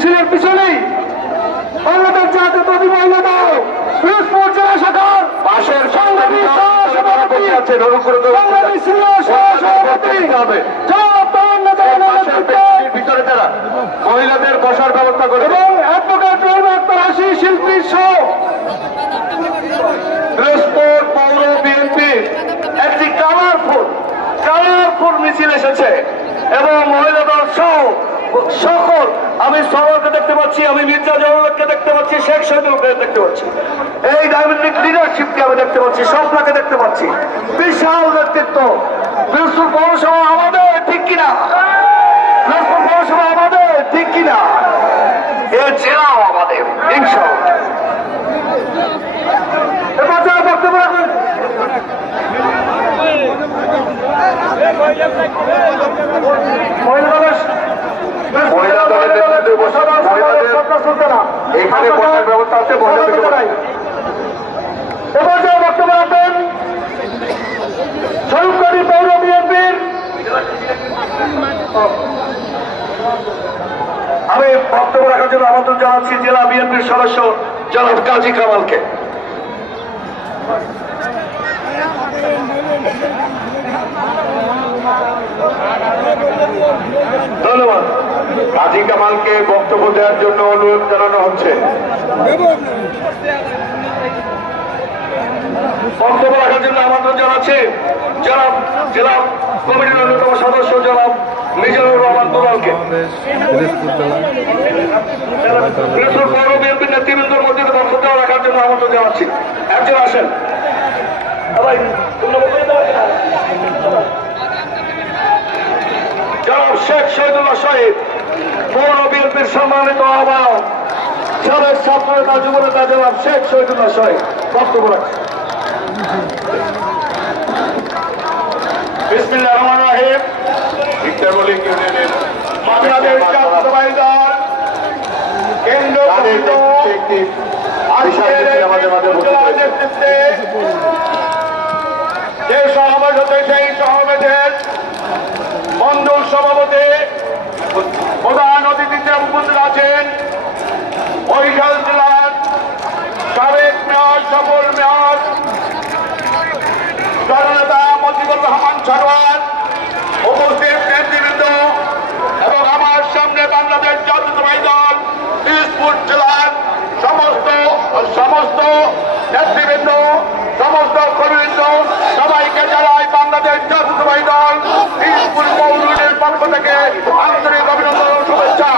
মিছিলের পিছনেই বাংলাদেশ জাতীয়তাবাদী মহিলা দল পিরোজপুর জেলা শাখার পাশের বাংলাদেশ সভাপতি বাংলাদেশ সভাপতি ভিতরে তারা মহিলাদের বসার ব্যবস্থা করে এবং অ্যাডভোকেট আক্তার হাসি শিল্পী সহ পিরোজপুর পৌর বিএনপির একটি কালারফুল মিছিল এসেছে এবং মহিলা দল সহ সকল আমি সবাইকে দেখতে পাচ্ছি, আমি মির্জা জওয়ারকে দেখতে পাচ্ছি, শেখ শহীদুলকে দেখতে পাচ্ছি, এই ডায়াবেটিক লিডারশিপকে আমি দেখতে পাচ্ছি, স্বপ্নকে দেখতে পাচ্ছি। বিশাল নেতৃত্ব। পিরোজপুর পৌরসভা আমাদের, ঠিক কিনা? পিরোজপুর পৌরসভা আমাদের, ঠিক কিনা? এ জেলাও আমাদের, ইনশাআল্লাহ। এবার যারা বক্তব্য রাখবেন মহিলা দলের নেতৃত্বে বসে এখানে বসার ব্যবস্থা আছে। এবার যারা বক্তব্য রাখবেন সরকারি পৌর বিএনপির আমি বক্তব্য রাখার জন্য আমন্ত্রণ জানাচ্ছি জেলা বিএনপির সদস্য জনাব কাজী কামালকে। ধন্যবাদ। কাজী কামালকে বক্তব্য দেওয়ার জন্য অনুরোধ জানানো হচ্ছে। বক্তব্য রাখার জন্য আমন্ত্রণ জানাচ্ছি জনাব জেলা কমিটির অন্যতম সদস্য জনাব মিজানুর রহমান দুলালকে। পিরোজপুর পৌর বিএনপির নেতৃবৃন্দের মধ্যে বক্তব্য রাখার জন্য আমন্ত্রণ জানাচ্ছি। একজন আসেন। জনাব শেখ শহীদুল্লাহ শহীদ পৌর বিএনপির সম্মানিত আহ্বায়ক সাবেক ছাত্রনেতা যুবনেতা জনাব শেখ শহীদুল্লাহ শহীদ বক্তব্য রাখছেন। বিসমিল্লাহির রহমানির রহিম। বাংলাদেশ জাতীয়তাবাদী দল কেন্দ্র নেতৃত্বে যে সমাবেশ হতে সেই সমাবেশের মণ্ডল সভাপতি প্রধান অতিথিতে উপস্থিত আছেন বরিশাল জেলার সাবেক মেয়র সফল মেয়র জননেতা মজিবুর রহমান সরোয়ার, উপস্থিত নেতৃবৃন্দ এবং আমার সামনে বাংলাদেশ জাতীয়তাবাদী দল পিরোজপুর জেলার সমস্ত নেতৃবৃন্দ, সমস্ত কর্মীবৃন্দ, সবাইকে জানাই বাংলাদেশ জাতীয়তাবাদী দল পিরোজপুর পৌর ইউনিয়নের পক্ষ থেকে আন্তরিক অভিনন্দন ও শুভেচ্ছা।